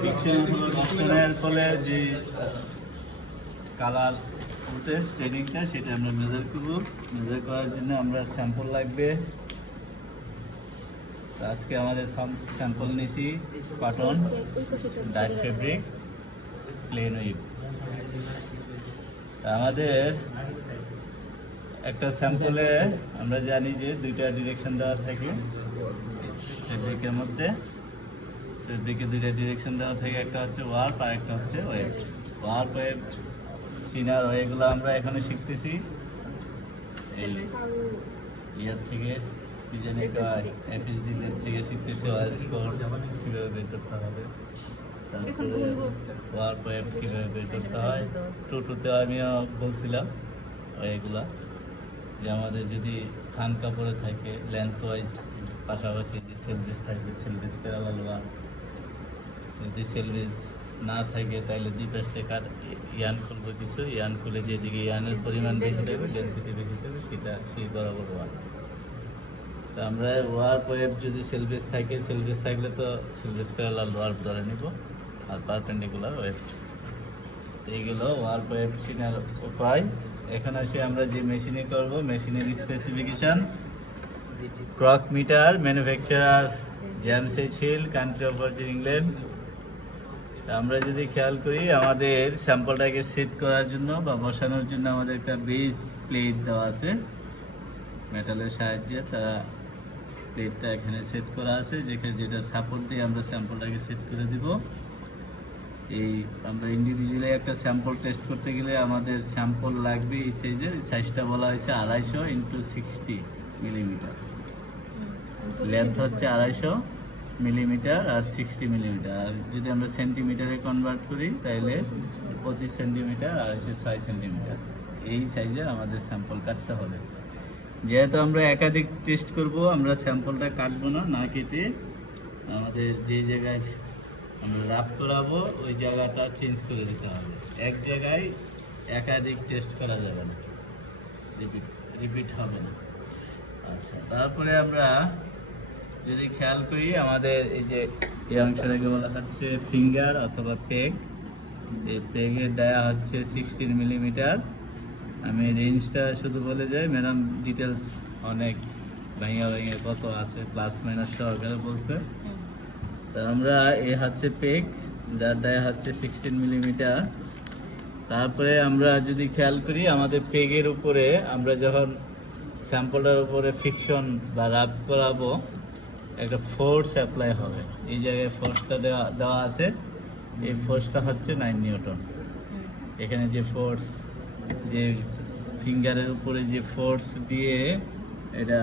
Fiction হলো ঘর্ষণের ফলে যে কালার উঠে স্টেডিংটা, সেটা আমরা মেজার করব। মেজার করার জন্য আমরা স্যাম্পল লাগবে। আজকে আমাদের স্যাম্পল নিয়েছি কটন, ডাইট ফেব্রিক, প্লেন উইভ। আমাদের একটা স্যাম্পলে আমরা জানি যে দুইটা ডিরেকশন দেওয়া থাকে ফেব্রিকের মধ্যে। ফেব্রিকের দুইটা ডিরেকশন দেওয়া থাকে, একটা হচ্ছে ওয়ার্প আর একটা হচ্ছে ওয়েভ। ওয়ার্প ওয়েভ চিনার ওয়েগুলো আমরা এখানে শিখতেছি এই ইয়ার থেকে, এফএসডি থেকে শিখতেছি ওয়ার স্কোর কীভাবে বের করতে হবে, তারপরে ওয়ার্প ওয়েভ কীভাবে বের করতে হয়। টুতে আমিও বলছিলাম এগুলা যে আমাদের যদি থান কাপড়ে থাকে লেন্থ ওয়াইজ পাশাপাশি যে সেলভেজ থাকবে, সেলভেজ প্যারালাল ওয়ান। যদি সেলভেজ না থাকে তাহলে দুই পাশে ইয়ান খুলবো, কিছু ইয়ান খুলে যেদিকে ইয়ানের পরিমাণ বেশি থাকবে, ডেন্সিটি বেশি থাকবে, সেটা সেই বরাবর ওয়ান। তো আমরা ওয়ার্প ওয়েভ যদি সেলভেজ থাকে, সেলভেজ থাকলে তো সেলভেজ প্যারালাল ওয়ার্প ধরে নিব, আর পারপেন্ডিকুলার ওয়েভ। এইগুলো ওয়ার্প ওয়েভ চিনার উপায়। এখন আসি আমরা যে মেশিনে করব, মেশিনের specification. Crock meter, manufacturer James H Hill, country of origin England. আমরা যদি খেয়াল করি আমাদের স্যাম্পলটাকে সেট করার জন্য বা বসানোর জন্য আমাদের একটা বেস প্লেট দেওয়া আছে মেটালের সাহায্যে। তারা প্লেটটা এখানে সেট করা আছে, যেটার সাপোর্ট দিয়ে আমরা স্যাম্পলটাকে সেট করে দিব। এই আমরা ইন্ডিভিজুয়ালি একটা স্যাম্পল টেস্ট করতে গেলে আমাদের স্যাম্পল লাগবে এই সাইজের। সাইজটা বলা হয়েছে 250x60 মিলিমিটার। লেন্থ হচ্ছে 250 মিলিমিটার আর 60 মিলিমিটার। আর যদি আমরা সেন্টিমিটারে কনভার্ট করি তাহলে 25 সেন্টিমিটার আর হচ্ছে 6 সেন্টিমিটার। এই সাইজের আমাদের স্যাম্পল কাটতে হবে। যেহেতু আমরা একাধিক টেস্ট করব, আমরা স্যাম্পলটা কাটবো না কেটে আমাদের যে জায়গায় আমরা রাফ করাবো ওই জায়গাটা চেঞ্জ করে দিতে হবে। এক জায়গায় একাধিক টেস্ট করা যাবে না, রিপিট হবে না। আচ্ছা, তারপরে আমরা যদি খেয়াল করি আমাদের এই যে এই অংশটাকে বলা হচ্ছে ফিঙ্গার অথবা পেগ। এই পেগের ডায়া হচ্ছে 16 মিলিমিটার। আমি রেঞ্জটা শুধু বলে যাই, ম্যাডাম ডিটেলস অনেক ভেঙে কত আছে প্লাস মাইনাস সহকারে বলছে। তো আমরা এ হচ্ছে পেগ, যার ডায়া হচ্ছে 16 মিলিমিটার। তারপরে আমরা যদি খেয়াল করি আমাদের পেগের উপরে আমরা যখন স্যাম্পলটার উপরে ফিকশন বা রাব করাবো একটা ফোর্স অ্যাপ্লাই হবে। এই জায়গায় ফোর্সটা দেওয়া আছে, এই ফোর্সটা হচ্ছে 9 নিউটন। এখানে যে ফোর্স, যে ফিঙ্গারের উপরে যে ফোর্স দিয়ে এটা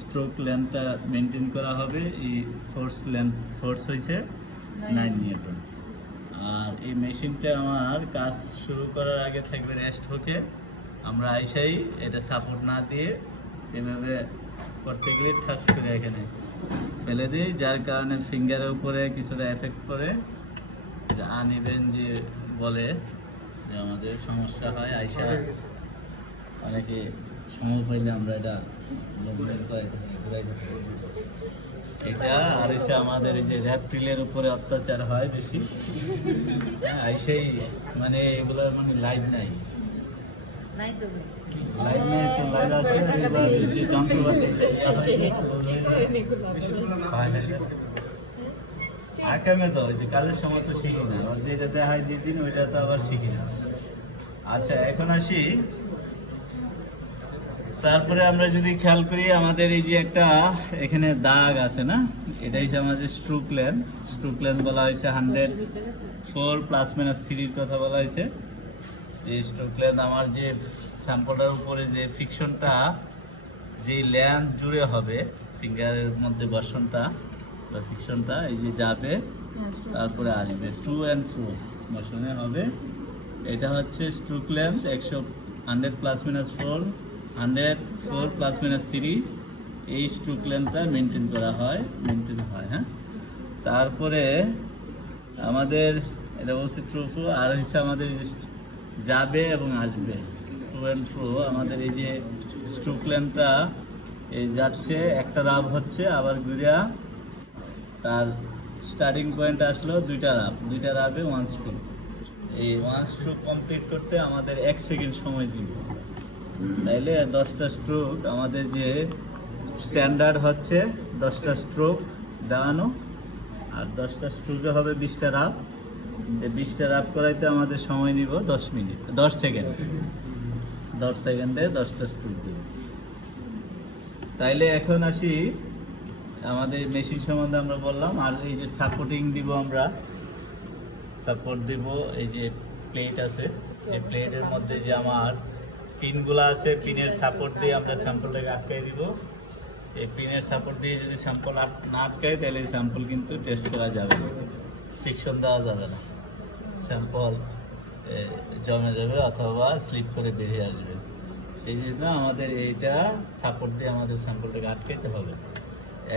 স্ট্রোক লেন্থটা মেনটেন করা হবে, এই ফোর্স হয়েছে 9 নিউটন। আর এই মেশিনটা আমার কাজ শুরু করার আগে থাকবে রেস্ট হোকে। আমরা আইসাই এটা সাপোর্ট না দিয়ে এভাবে করতে গেলে ঠাস করে এখানে ফেলে দিই, যার কারণে ফিঙ্গারের উপরে কিছুটা এফেক্ট করে। এটা আনইভেন যে বলে যে আমাদের সমস্যা হয়, আইসা অনেকে সময় পাইলে আমরা এটা এটা আর এসে আমাদের এই যে র্যাপটিলের উপরে অত্যাচার হয় বেশি, আইসেই মানে এগুলোর মানে লাইভ নাই, লাইভ নেই তো লাইভ আছে যে আকামে তো ওই যে কাজের সময় তো শিখি না, যেটা দেখায় যেদিন ওইটা তো আবার শিখি না। আচ্ছা, এখন আসি। তারপরে আমরা যদি খেয়াল করি আমাদের এই যে একটা এখানে দাগ আছে না, এটা হচ্ছে আমাদের স্ট্রোক লেন্থ বলা হয়েছে 104 প্লাস মাইনাস 3 কথা বলা হয়েছে। এই স্ট্রোক লেন্থ আমার যে স্যাম্পলটার উপরে যে ফিকশনটা যে লেন্থ জুড়ে হবে ফিঙ্গারের মধ্যে বসনটা বা ফিকশনটা এই যে যাবে, তারপরে আসবে টু অ্যান্ড ফ্রো বসনে হবে। এটা হচ্ছে stroke length 100 plus minus 4 plus minus 3। এই স্ট্রোক লেন্থটা মেনটেন হয়। হ্যাঁ, তারপরে আমাদের এটা বলছে ট্রু ফ্রো, আর হচ্ছে আমাদের যাবে এবং আসবে টু অ্যান্ড ফ্রো। আমাদের এই যে স্ট্রোক লেন্থটা এই যাচ্ছে, একটা রাব হচ্ছে আবার ঘুরিয়া তার স্টার্টিং পয়েন্ট আসলো দুইটা রাবে 1 স্ট্রোক। এই 1 স্ট্রোক কমপ্লিট করতে আমাদের 1 সেকেন্ড সময় দিব। তাইলে 10টা স্ট্রোক আমাদের যে স্ট্যান্ডার্ড হচ্ছে 10টা স্ট্রোক দেওয়ানো, আর 10টা স্ট্রোকে হবে 20টা রাব। এই 20টা রাব করাইতে আমাদের সময় নিব 10 সেকেন্ড। 10 সেকেন্ডে 10টা স্ট্রোক দিব। তাইলে এখন আসি আমাদের মেশিন সম্বন্ধে আমরা বললাম। আর এই যে সাপোর্টিং দিব, আমরা সাপোর্ট দিব। এই যে প্লেট আছে, এই প্লেটের মধ্যে যে আমার পিনগুলো আছে, পিনের সাপোর্ট দিয়ে আমরা স্যাম্পলটাকে আটকাই দিব। এই পিনের সাপোর্ট দিয়ে যদি স্যাম্পল না আটকায় তাহলে এই স্যাম্পল কিন্তু টেস্ট করা যাবে না, ফ্রিকশন দেওয়া যাবে না, স্যাম্পল জমে যাবে অথবা স্লিপ করে বেরিয়ে আসবে। সেই জন্য আমাদের এইটা সাপোর্ট দিয়ে আমাদের স্যাম্পলটাকে আটকাইতে হবে।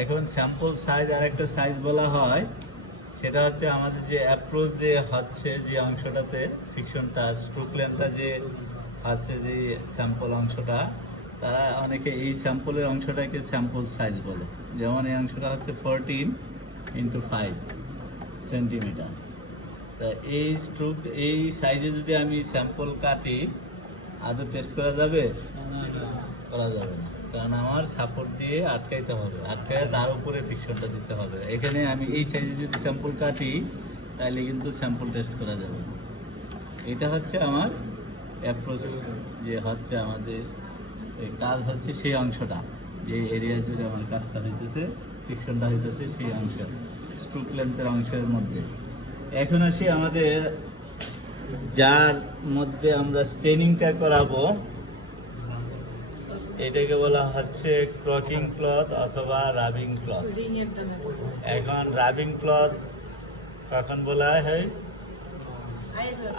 এখন স্যাম্পল সাইজ আর একটা সাইজ বলা হয়, সেটা হচ্ছে আমাদের যে অ্যাপ্রোচ যে হচ্ছে যে অংশটাতে ফ্রিকশনটা, স্ট্রোক লেন্থটা যে হচ্ছে যে স্যাম্পল অংশটা, তারা অনেকে এই স্যাম্পলের অংশটাকে স্যাম্পল সাইজ বলে। যেমন এই অংশটা হচ্ছে 14x5 সেন্টিমিটার। তা এই স্ট্রোক এই সাইজে যদি আমি স্যাম্পল কাটি আদৌ টেস্ট করা যাবে? করা যাবে না, কারণ আমার সাপোর্ট দিয়ে আটকাইতে হবে, আটকায় তার উপরে ফ্রিকশনটা দিতে হবে। এখানে আমি এই সাইজে যদি স্যাম্পল কাটি তাহলে কিন্তু স্যাম্পল টেস্ট করা যাবে না। এটা হচ্ছে আমার অ্যাপ্রোচ যে হচ্ছে আমাদের এই কাজ হচ্ছে সেই অংশটা, যে এরিয়া জুড়ে আমার কাজটা হইতেছে, ফ্রিকশনটা হইতেছে সেই অংশ, স্ট্রোক লেন্থের অংশের মধ্যে। এখন আসি আমাদের যার মধ্যে আমরা স্টেনিংটা করাবো, এটাকে বলা হচ্ছে ক্রকিং ক্লথ অথবা রাবিং ক্লথ। এখন রাবিং ক্লথ কখন বলা হয়?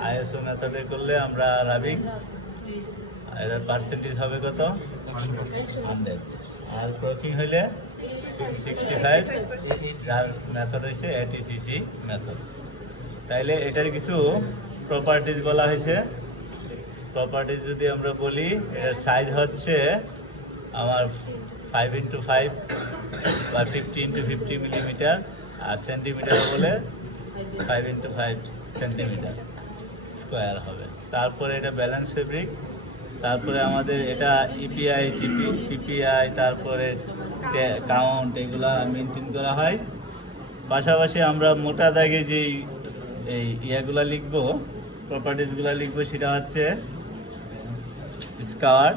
আইএসও মেথডে করলে আমরা রাবিং, এটার পার্সেন্টেজ হবে কত? 100। আর ক্রকিং হইলে 65। যার মেথড হয়েছে ATCC মেথড। তাইলে এটার কিছু প্রপার্টিজ বলা হয়েছে। প্রপার্টিজ যদি আমরা বলি, এর সাইজ হচ্ছে আমার 5x5 বা 50x50 মিলিমিটার, আর সেন্টিমিটার বলে 5x5 সেন্টিমিটার স্কোয়ার হবে। তারপরে এটা ব্যালেন্স ফেব্রিক, তারপরে আমাদের এটা ইপিআই, টিপিআই, তারপরে কাউন্ট, এগুলা মেনটেন করা হয়। পাশাপাশি আমরা মোটা দাগে যেই এই ইয়াগুলা লিখবো, প্রপার্টিসগুলো লিখবো, সেটা হচ্ছে scoured,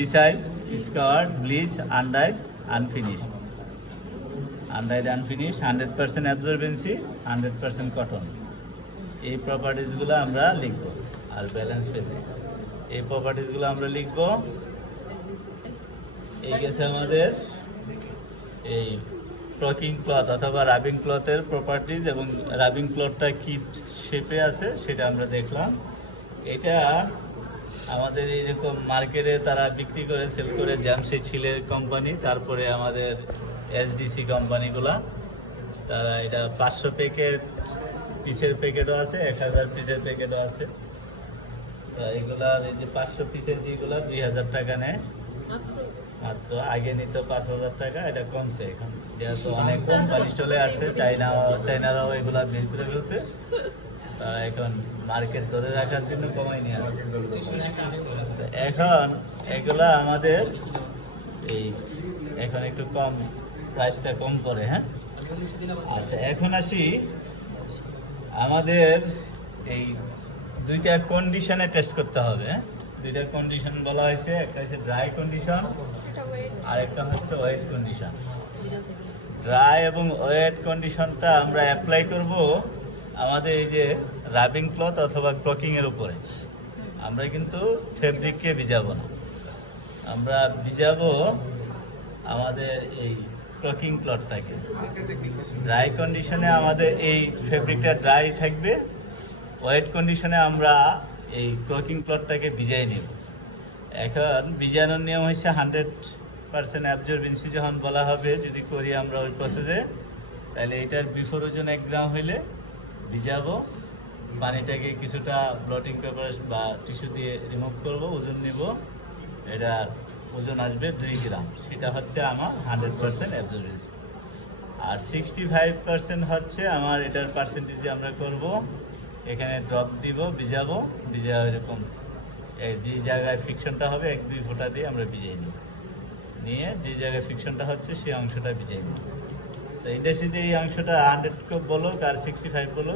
desized, scoured, bleach, undyed, unfinished. Undyed, unfinished, 100% absorbency, 100% cotton. এই প্রপার্টিসগুলো আমরা লিখবো। আর ব্যালেন্স ফেব্রিক, এই প্রপার্টিসগুলো আমরা লিখবো। এই গেছে আমাদের এই ক্রকিং ক্লথ অথবা রাবিং ক্লথের প্রপার্টিজ, এবং রাবিং ক্লথটা কি শেপে আছে সেটা আমরা দেখলাম। এটা আমাদের এইরকম মার্কেটে তারা বিক্রি করে, সেল করে জ্যামসি ছিলের কোম্পানি, তারপরে আমাদের এসডিসি কোম্পানিগুলা, তারা এটা 500 প্যাকেট পিসের প্যাকেটও আছে, 1000 পিসের প্যাকেটও আছে। এগুলার এই যে 500 পিসের যেগুলো 2000 টাকা নেয় মাত্র। আগে নিত 5000 টাকা, এটা কমছে এখন, যেহেতু অনেক কোম্পানি চলে আসছে, চাইনারাও এগুলা বের করে ফেলছে, তারা এখন মার্কেট ধরে রাখার জন্য কমাই নিয়ে আসছে। এখন এগুলা আমাদের এই এখন একটু কম, প্রাইসটা কম পড়ে। হ্যাঁ, আচ্ছা, এখন আসি আমাদের এই দুইটা কন্ডিশনে টেস্ট করতে হবে। হ্যাঁ, দুইটা কন্ডিশন বলা হয়েছে, একটা হচ্ছে ড্রাই কন্ডিশন আর একটা হচ্ছে ওয়েট কন্ডিশন। ড্রাই এবং ওয়েট কন্ডিশনটা আমরা অ্যাপ্লাই করব আমাদের এই যে রাবিং ক্লথ অথবা ক্রকিং এর উপরে। আমরা কিন্তু ফেব্রিককে ভিজাবো না, আমরা ভিজাবো আমাদের এই ক্রকিং ক্লথটাকে। ড্রাই কন্ডিশনে আমাদের এই ফেব্রিকটা ড্রাই থাকবে, ওয়েট কন্ডিশনে আমরা এই ক্রকিং ক্লথটাকে ভিজাই নেব। এখন ভিজানোর নিয়ম হচ্ছে 100% অ্যাবজর্বেন্সি যখন বলা হবে, যদি করি আমরা ওই প্রসেসে, তাহলে এটার বিফোর ওজন 1 গ্রাম হইলে ভিজাবো। পানিটাকে কিছুটা ব্লটিং পেপার বা টিস্যু দিয়ে রিমুভ করব, ওজন নিব, এটার ওজন আসবে 2 গ্রাম। সেটা হচ্ছে আমার 100% অ্যাবজর্বেন্সি। আর 65% হচ্ছে আমার এটার পার্সেন্টেজে আমরা করব, এখানে ড্রপ দিব, ভিজাবো, ভিজা এরকম এই যে জায়গায় ফিকশনটা হবে 1-2 ফোঁটা দিয়ে আমরা ভিজিয়ে নিই, নিয়ে যে জায়গায় ফিকশনটা হচ্ছে সেই অংশটা ভিজিয়ে নিই। তো এটা শুধু এই অংশটা 100 বলো আর 65 বলো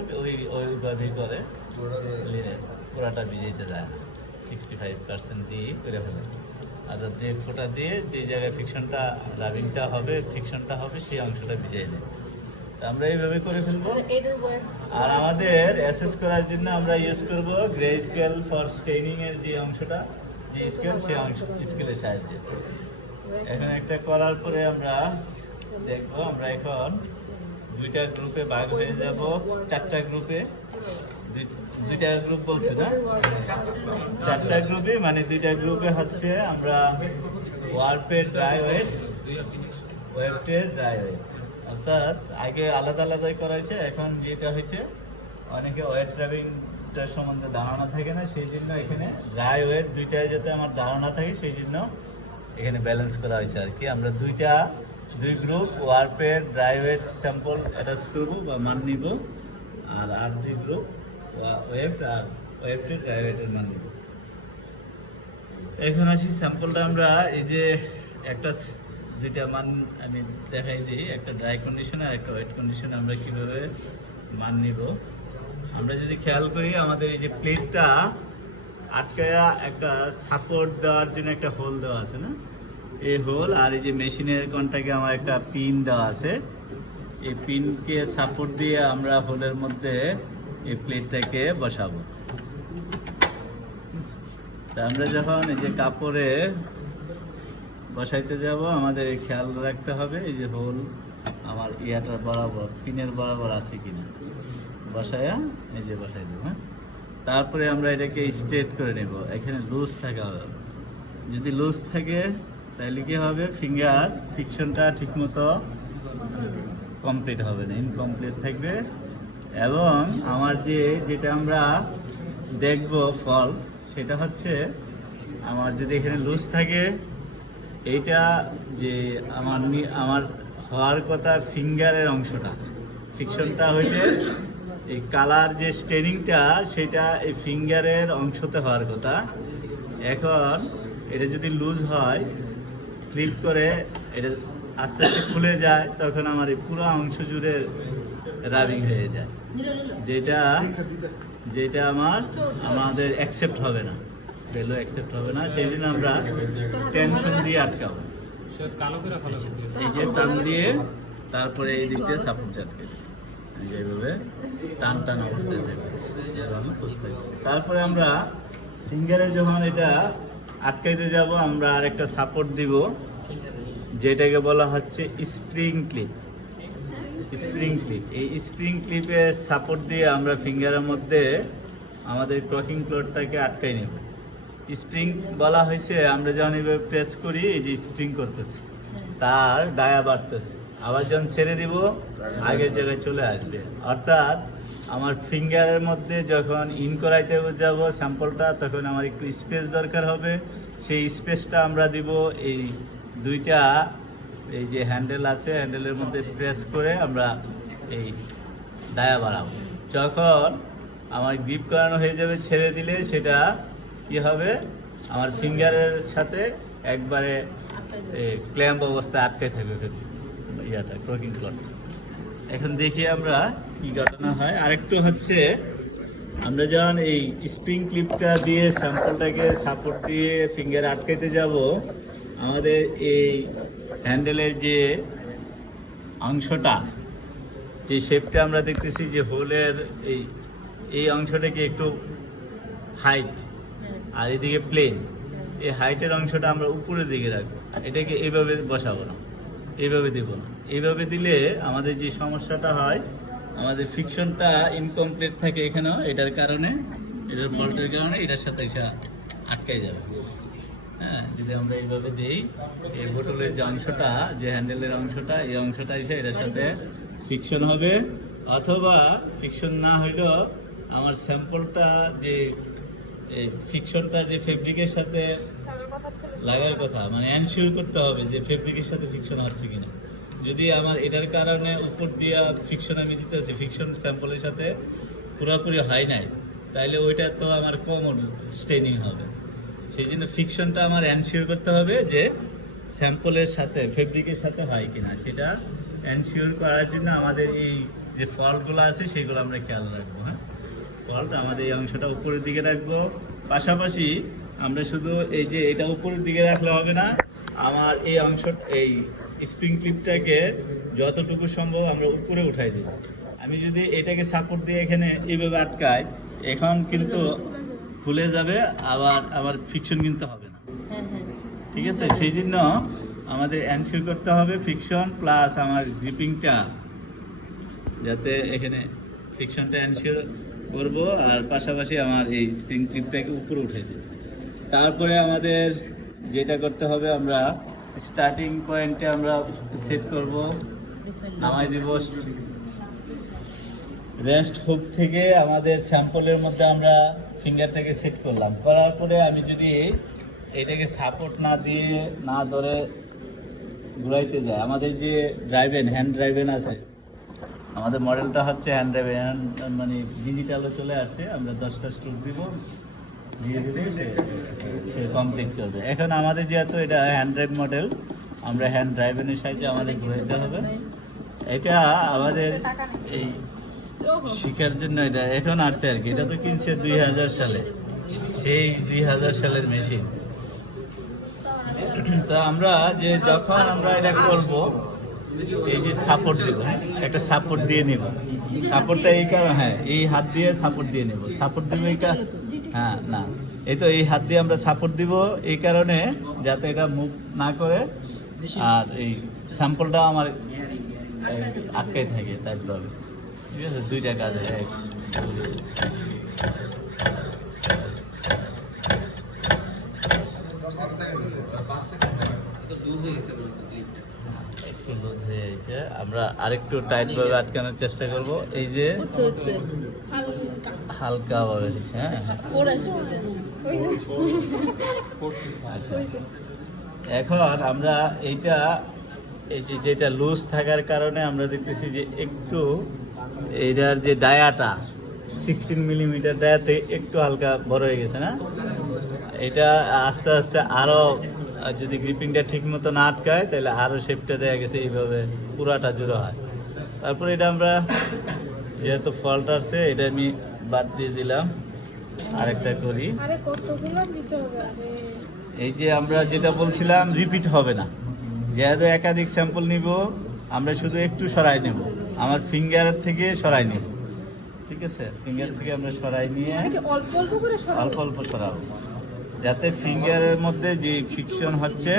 ওইভাবেই করে, পুরাটা ভিজাইতে যায় না, 65% দিয়ে করে ফেলে। আচ্ছা, যে ফোঁটা দিয়ে যে জায়গায় ফিকশনটা রাবিংটা হবে, ফিকশনটা হবে সেই অংশটা ভিজিয়ে নেই। তো আমরা এইভাবে করে ফেলবো। আর আমাদের অ্যাসেস করার জন্য আমরা ইউজ করব গ্রে স্কেল ফর স্টেইনিং এর যে অংশটা, যে স্কেল সেই অংশ স্কেলের সাহায্যে। এখন একটা করার পরে আমরা দেখবো, আমরা এখন 2টা গ্রুপে ভাগ হয়ে যাব, 4টা গ্রুপে, 2টা গ্রুপ বলছে না, 4টা গ্রুপে, মানে 2টা গ্রুপে হচ্ছে আমরা ওয়ার্পের ড্রাই ওয়েট, ওয়েটের ড্রাই ওয়েট, অর্থাৎ আগে আলাদা আলাদাই করা হয়েছে। এখন যেটা হয়েছে, অনেকে ওয়েট রাবিংটার সম্বন্ধে ধারণা থাকে না, সেই জন্য এখানে ড্রাই ওয়েট 2টায় যাতে আমার ধারণা থাকে সেই জন্য এখানে ব্যালেন্স করা হয়েছে আর কি। আমরা 2 গ্রুপ ওয়ার্পের ড্রাই ওয়েট স্যাম্পল অ্যাটাচ করবো বা মান নিব, আর 2 গ্রুপ ওয়েট আর ওয়েটের ড্রাই ওয়েটের মান নিব। এখন আসি স্যাম্পলটা আমরা এই যে একটা 2টা মান আমি দেখাই দিই, একটা ড্রাই কন্ডিশন আর একটা ওয়েট কন্ডিশন আমরা কিভাবে মান নিব। আমরা যদি খেয়াল করি, আমাদের এই যে প্লেটটা আটকায়া একটা সাপোর্ট দেওয়ার জন্য একটা হোল দেওয়া আছে না, এই হোল, আর এই যে মেশিনের কন্টাক্টে আমার একটা পিন দেওয়া আছে, এই পিনকে সাপোর্ট দিয়ে আমরা হোলের মধ্যে এই প্লেটটাকে বসাবো। তা আমরা যখন এই যে কাপড়ে বসাইতে যাব, আমাদের এই খেয়াল রাখতে হবে এই যে হোল আমার ইয়াটার বরাবর, পিনের বরাবর আছে কিনা, বসায়া এই যে বসাই দেবো। হ্যাঁ, তারপরে আমরা এটাকে স্ট্রেট করে নেব। এখানে লুজ থাকা হবে, যদি লুজ থাকে তাহলে কি হবে, ফিঙ্গার ফিকশনটা ঠিকমতো কমপ্লিট হবে না, ইনকমপ্লিট থাকবে। এবং আমার যেটা আমরা দেখব ফল, সেটা হচ্ছে আমার যদি এখানে লুজ থাকে, এইটা যে আমার হওয়ার কথা ফিঙ্গারের অংশটা, ফিকশনটা হইতে এই কালার যে স্টেনিংটা সেটা এই ফিঙ্গারের অংশতে হওয়ার কথা। এখন এটা যদি লুজ হয়, স্লিপ করে এটা আস্তে আস্তে খুলে যায়, তখন আমার এই পুরো অংশ জুড়ে রাবিং হয়ে যায়, যেটা আমাদের অ্যাকসেপ্ট হবে না, ভ্যালু অ্যাকসেপ্ট হবে না। সেই জন্য আমরা টেনশন দিয়ে আটকাবো, এই যে টান দিয়ে, তারপরে এই দিক দিয়ে সাপোর্ট আটকে যেভাবে টান টান অবস্থায় থাকবে। তারপরে আমরা ফিঙ্গারে যখন এটা আটকাইতে যাব, আমরা আরেকটা সাপোর্ট দিব, যেটাকে বলা হচ্ছে স্প্রিং ক্লিপ। স্প্রিং ক্লিপ, এই স্প্রিং ক্লিপের সাপোর্ট দিয়ে আমরা ফিঙ্গারের মধ্যে আমাদের ক্রকিং ক্লথটাকে আটকাই নেব। স্প্রিং বলা হয়েছে, আমরা যখন এইভাবে প্রেস করি, এই যে স্প্রিং করতেছে, তার ডায়া বাড়তেছে, আবার যখন ছেড়ে দিব আগের জায়গায় চলে আসবে। অর্থাৎ আমার ফিঙ্গারের মধ্যে যখন ইন করাইতে যাব স্যাম্পলটা, তখন আমার একটু স্পেস দরকার হবে। সেই স্পেসটা আমরা দিব এই 2টা এই যে হ্যান্ডেল আছে, হ্যান্ডেলের মধ্যে প্রেস করে আমরা এই ডায়া বাড়াবো। যখন আমার গ্রিপ করানো হয়ে যাবে, ছেড়ে দিলে সেটা কি হবে, আমার ফিঙ্গারের সাথে একবারে ক্ল্যাম্প অবস্থায় আটকে থাকবে ইয়াটা, ক্রকিং ক্লথ। এখন দেখি আমরা কি ঘটনা হয়। আরেকটু হচ্ছে, আমরা যখন এই স্প্রিং ক্লিপটা দিয়ে স্যাম্পলটাকে সাপোর্ট দিয়ে ফিঙ্গারে আটকাইতে যাব, আমাদের এই হ্যান্ডেলের যে অংশটা, যে শেপটা আমরা দেখতেছি, যে হোলের এই অংশটাকে একটু হাইট আর এদিকে প্লেন, এই হাইটের অংশটা আমরা উপরের দিকে রাখবো। এটাকে এইভাবে বসাবো না, এইভাবে দিব না। এইভাবে দিলে আমাদের যে সমস্যাটা হয়, আমাদের ফিকশনটা ইনকমপ্লিট থাকে এখানেও, এটার কারণে, এটার ফল্টের কারণে এটার সাথে এসে আটকাই যাবে। হ্যাঁ, যদি আমরা এইভাবে দিই, এই বোতলের যে অংশটা, যে হ্যান্ডেলের অংশটা, এই অংশটা এসে এটার সাথে ফিকশন হবে। অথবা ফিকশন না হইলেও আমার স্যাম্পলটা যে এই ফিকশনটা যে ফেব্রিকের সাথে লাগার কথা, মানে এনশিওর করতে হবে যে ফেব্রিকের সাথে ফিকশন হচ্ছে কিনা। যদি আমার এটার কারণে উপর দিয়ে ফিকশন আমি দিতেছি, ফিকশন স্যাম্পলের সাথে পুরোপুরি হয় নাই, তাহলে ওইটা তো আমার কম স্টেনিং হবে। সেই জন্য ফিকশনটা আমার এনশিওর করতে হবে যে স্যাম্পলের সাথে ফেব্রিকের সাথে হয় কিনা, সেটা এনশিওর করার জন্য আমাদের এই যে ফল্টগুলো আছে সেগুলো আমরা খেয়াল রাখবো। হ্যাঁ, ফল্ট আমাদের এই অংশটা উপরের দিকে রাখবো। পাশাপাশি আমরা শুধু এই যে এটা উপরের দিকে রাখলে হবে না, আমার এই অংশ এই স্প্রিং ক্লিপটাকে যতটুকু সম্ভব আমরা উপরে উঠাই দেব। আমি যদি এটাকে সাপোর্ট দিয়ে এখানে এইভাবে আটকাই, এখন কিন্তু খুলে যাবে, আবার আমার ফিকশন কিন্তু হবে না। ঠিক আছে, সেই জন্য আমাদের এনশিওর করতে হবে ফিকশন প্লাস আমার গ্রিপিংটা, যাতে এখানে ফিকশনটা এনশিওর করব আর পাশাপাশি আমার এই স্প্রিং ক্লিপটাকে উপরে উঠে দেব। তারপরে আমাদের যেটা করতে হবে, আমরা স্টার্টিং পয়েন্টে আমরা সেট করব, নামাই দিব রেস্ট হুক থেকে আমাদের স্যাম্পলের মধ্যে আমরা ফিঙ্গারটাকে সেট করলাম। করার পরে আমি যদি এটাকে সাপোর্ট না দিয়ে না ধরে ঘুরাইতে যাই, আমাদের যে ড্রাইভেন হ্যান্ড ড্রাইভেন আছে, আমাদের মডেলটা হচ্ছে হ্যান্ড ড্রাইভেন, মানে ডিজিটালও চলে আসছে। আমরা 10টা স্ট্রোক দিব, দিয়ে দিলে সে কমপ্লিট করবে। এখন আমাদের যেহেতু এটা হ্যান্ড ড্রাইভ মডেল, আমরা হ্যান্ড ড্রাইভেনের সাহায্যে আমাদের ঘুরাইতে হবে। এটা আমাদের এই শিখার জন্য এটা এখন আসছে আর কি। এটা তো কিনছে 2000 সালে, সেই 2000 সালের মেশিন। তা আমরা যে যখন আমরা এটা করব, এই যে সাপোর্ট দেব, একটা সাপোর্ট দিয়ে নেব। সাপোর্টটা এই কারণে, হ্যাঁ এই হাত দিয়ে সাপোর্ট দিয়ে নেব। সাপোর্ট দিব এই হ্যাঁ না, এই তো এই হাত দিয়ে আমরা সাপোর্ট দিব এই কারণে যাতে এটা মুভ না করে আর এই স্যাম্পলটা আমার আটকাই থাকে, তাই হবে। ঠিক আছে, দুইটা কাজ হয়। একটু লুজ হয়ে গেছে, আমরা আরেকটু টাইট ভাবে আটকানোর চেষ্টা করব। এই যে হালকা ভাবে দিচ্ছে। হ্যাঁ আচ্ছা, এখন আমরা এইটা এই যে যেটা লুজ থাকার কারণে আমরা দেখতেছি যে একটু এইটার যে ডায়াটা 16 মিলিমিটার ডায়াতে একটু হালকা বড় হয়ে গেছে না। এটা আস্তে আস্তে আরো যদি গ্রিপিংটা ঠিক মতো না আটকায় তাহলে আরো শেপটা দেয়া গেছে এইভাবে পুরাটা জুড়ে হয়। তারপর এটা আমরা যেহেতু ফল্ট আসছে, এটা আমি বাদ দিয়ে দিলাম, আরেকটা করি। এই যে আমরা যেটা বলছিলাম রিপিট হবে না, যেহেতু একাধিক স্যাম্পল নিব, আমরা শুধু একটু সরাই নেব, আমার ফিঙ্গারের থেকে সরাই নেব। ঠিক আছে, ফিঙ্গার থেকে আমরা সরাই নিয়ে অল্প অল্প সরাবো, যাতে ফিঙ্গারের মধ্যে যে ফিকশন হচ্ছে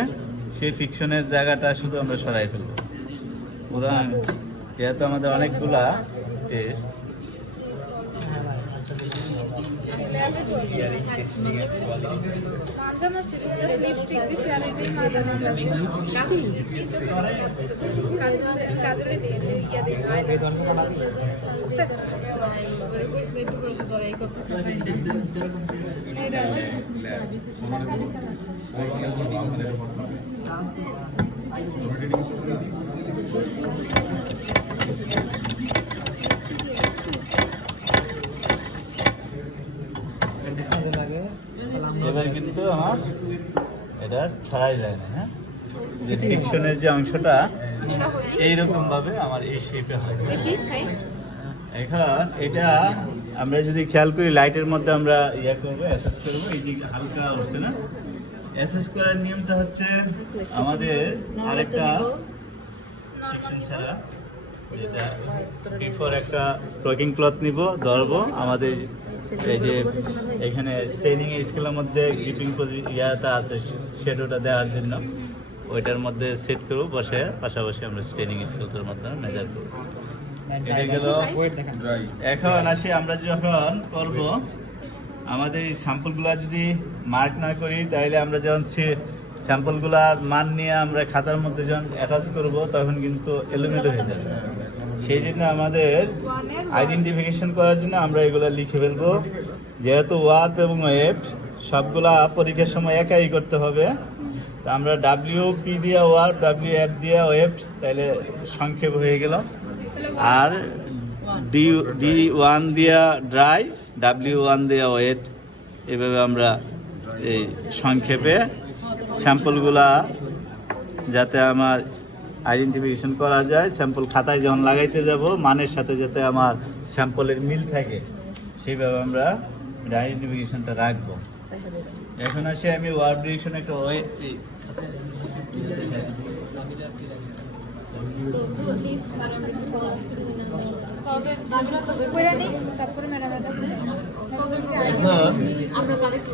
সেই ফিকশনের জায়গাটা শুধু আমরা সরাই ফেলবো। উদাহরণ, যেহেতু আমাদের অনেকগুলা টেস্ট, এবার কিন্তু আমার এটা ছড়াই যায় না। হ্যাঁ, যে ফিকশনের যে অংশটা এইরকম ভাবে আমার এই শেপে হয়। এখন এটা আমরা যদি খেয়াল করি, লাইটের মধ্যে আমরা ইয়া করবো, অ্যাসেস করবো। এই যে হালকা উঠছে না, অ্যাসেস করার নিয়মটা হচ্ছে আমাদের আরেকটা ফিকশন ছাড়া, যেটা বিফোর একটা টকিং ক্লথ নিব, ধরবো আমাদের এই যে এখানে স্টেনিং স্কেলের মধ্যে গ্রিপিং ইয়াটা আছে শ্যাডোটা দেওয়ার জন্য, ওইটার মধ্যে সেট করবো বসে, পাশাপাশি আমরা স্টেনিং স্কেলটার মাধ্যমে মেজার করবো। এটা গেল। এখন আসি, আমরা যখন করব আমাদের এই স্যাম্পলগুলো যদি মার্ক না করি, তাহলে আমরা যখন স্যাম্পলগুলার মান নিয়ে আমরা খাতার মধ্যে যখন অ্যাটাচ করব, তখন কিন্তু এলোমেলো হয়ে যাবে। সেই জন্য আমাদের আইডেন্টিফিকেশন করার জন্য আমরা এগুলো লিখে ফেলবো। যেহেতু ওয়ার্প এবং ওয়েফট সবগুলা পরীক্ষার সময় একাই করতে হবে, তো আমরা WP দিয়ে ওয়ার্প, WF দিয়ে ওয়েভড, তাহলে সংক্ষেপ হয়ে গেল। আর D1 দিয়া ড্রাই, W1 দিয়া ওয়েট, এভাবে আমরা এই সংক্ষেপে স্যাম্পলগুলা যাতে আমার আইডেন্টিফিকেশন করা যায়, স্যাম্পল খাতায় যখন লাগাইতে যাব মানের সাথে যাতে আমার স্যাম্পলের মিল থাকে, সেইভাবে আমরা আইডেন্টিফিকেশনটা রাখবো। এখন আসি আমি ওয়ার্ড ডিরেকশন একটা ওয়েট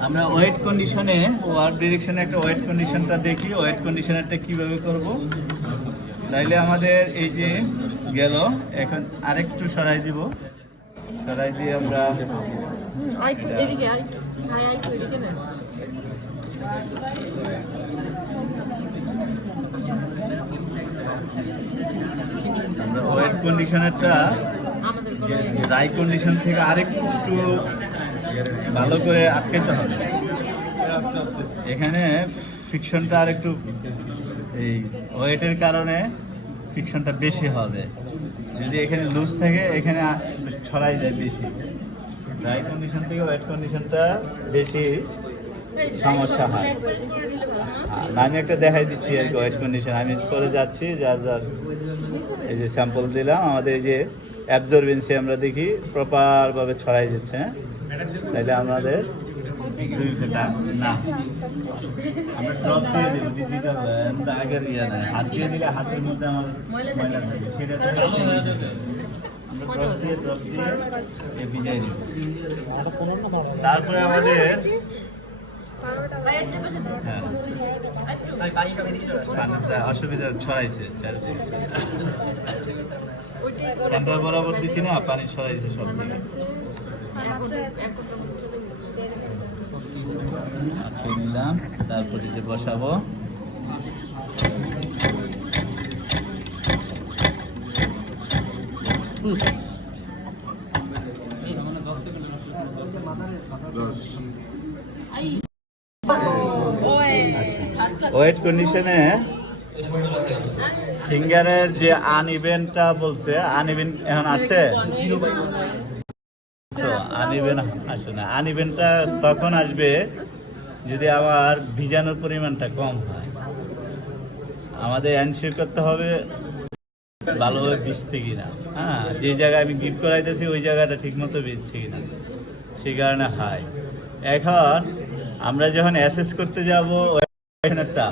আমরা ওয়েট কন্ডিশনে ওয়ার্ড ডিরেকশনে একটা ওয়েট কন্ডিশনটা দেখি, ওয়েট কন্ডিশনারটা কিভাবে করব। তাইলে আমাদের এই যে গেল, এখন আরেকটু সরাই দিব, সরাই দিয়ে আমরা ওয়েট কন্ডিশনারটা ড্রাই কন্ডিশন থেকে আরেকটু ভালো করে আটকাইতে হবে। এখানে ফ্রিকশনটা আরেকটু, এই ওয়েটের কারণে ফ্রিকশনটা বেশি হবে। যদি এখানে লুজ থাকে এখানে ছড়াই যায় বেশি। ড্রাই কন্ডিশন থেকে ওয়েট কন্ডিশনটা বেশি সমস্যা হয়। আমি একটা দেখাই দিচ্ছি আর কি ওয়েট কন্ডিশন। আমি করে যাচ্ছি, যার যার এই যে স্যাম্পল দিলাম, আমাদের এই যে অ্যাবজর্বেন্সি আমরা দেখি প্রপারভাবে ছড়াই যাচ্ছে। তাইলে আমাদের 2 ফোঁটা না, আমরা ড্রপ দিয়ে দিব ডিজিটাল, আগের ইয়ে নাই, হাত দিয়ে দিলে হাতের মধ্যে আমার ময়লা থাকে, সেটা আমরা ড্রপ দিয়ে ভিজাই দিব। তারপরে আমাদের অসুবিধা ছড়াইছে, সেন্টার বরাবর দিছি না, পানি ছড়াইছে সব দিকে। নিলাম, তারপরে যে বসাবো, ওয়েট কন্ডিশনে ফিঙ্গারের যে আনইভেনটা বলছে, আনইভেন এখন আসছে তো, আনইভেন আসে না। আনইভেনটা তখন আসবে যদি আমার ভিজানোর পরিমাণটা কম হয়। আমাদের এনশিওর করতে হবে ভালোভাবে ভিজতে কিনা, হ্যাঁ, যে জায়গায় আমি গিফট করাইতেছি ওই জায়গাটা ঠিক মতো ভিজছে কিনা, সেই কারণে হয়। এখন আমরা যখন অ্যাসেস করতে যাব ওয়েটটা,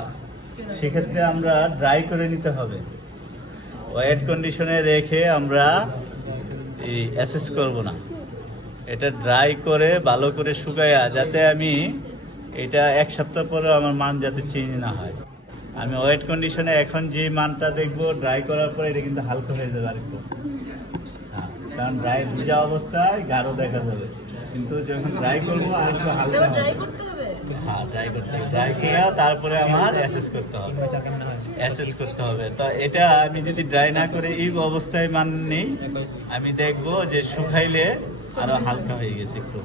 সেক্ষেত্রে আমরা ড্রাই করে নিতে হবে। ওয়েট কন্ডিশনে রেখে আমরা এই অ্যাসেস করব না, এটা ড্রাই করে ভালো করে শুকাইয়া, যাতে আমি এটা 1 সপ্তাহ পরে আমার মান যাতে চেঞ্জ না হয়। আমি ওয়েট কন্ডিশনে এখন যে মানটা দেখবো, ড্রাই করার পরে এটা কিন্তু হালকা হয়ে যাবে আরেকটু, হ্যাঁ, কারণ ড্রাই ভিজা অবস্থায় গাঢ় দেখা যাবে, কিন্তু যখন ড্রাই করবো আরেকটু হালকা হবে। হ্যাঁ, ড্রাই করতে হবে, ড্রাই করে তারপরে আমার অ্যাসেস করতে হবে, অ্যাসেস করতে হবে। তো এটা আমি যদি ড্রাই না করে এই অবস্থায় মান নেই, আমি দেখবো যে শুকাইলে আরো হালকা হয়ে গেছে একটু,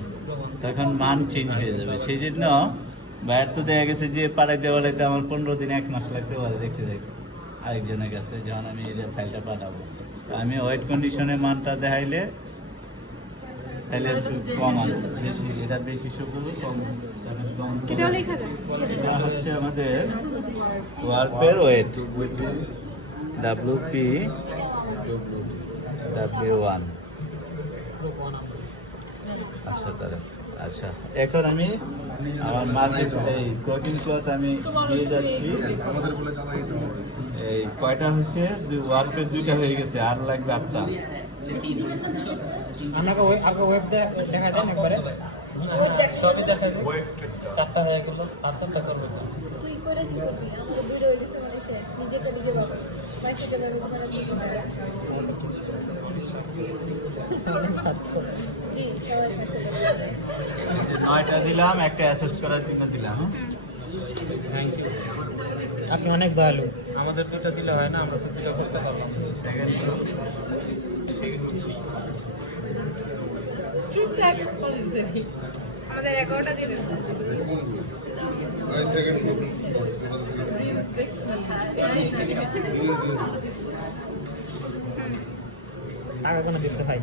তখন মান চেঞ্জ হয়ে যাবে। সেই জন্য বাইরে তো দেখা গেছে যে পাঠাইতে পাঠাইতে আমার 15 দিন 1 মাস লাগতে পারে দেখতে দেখতে আরেকজনের কাছে, যখন আমি এই ফাইলটা পাঠাবো। তো আমি ওয়েট কন্ডিশনের মানটা দেখাইলে তাহলে একটু কম আছে, বেশি এটা বেশি শুকনো কম, এটা হচ্ছে আমাদের ওয়ার্পের ওয়েট, WP W1। আচ্ছা, তাহলে আচ্ছা, এখন আমি আমার মার্কেট এই কোটিং ক্লথ আমি দিয়ে যাচ্ছি। এই কয়টা হয়েছে? ওয়ার্পের 2টা হয়ে গেছে, আর লাগবে 8টা। আমাকে আগে ওয়েব দেখা দেন একবারে, সবই দেখা দেন। 4টা হয়ে গেল, আর 7টা করবো। তুই করে কি করবি? আমাদের ভিডিও হয়ে গেছে, মানে শেষ, নিজেটা নিজে বাবা পয়সাটা বাবা তোমার জি সবাই সাথে 9টা দিলাম, একটা অ্যাসেস করার জন্য দিলাম। থ্যাংক ইউ, আপনি অনেক ভালো। আমাদের 2টা দিলে হয় না, আমরা তো 2টা করতে পারলাম। Second Thank you. আমাদের 11টা দিন আর কোনো দিচ্ছে ভাই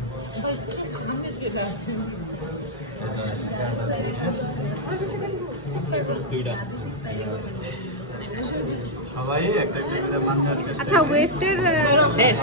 সবাই একটা একটা করে মানবার চেষ্টা আচ্ছা ওয়েফটের শেষ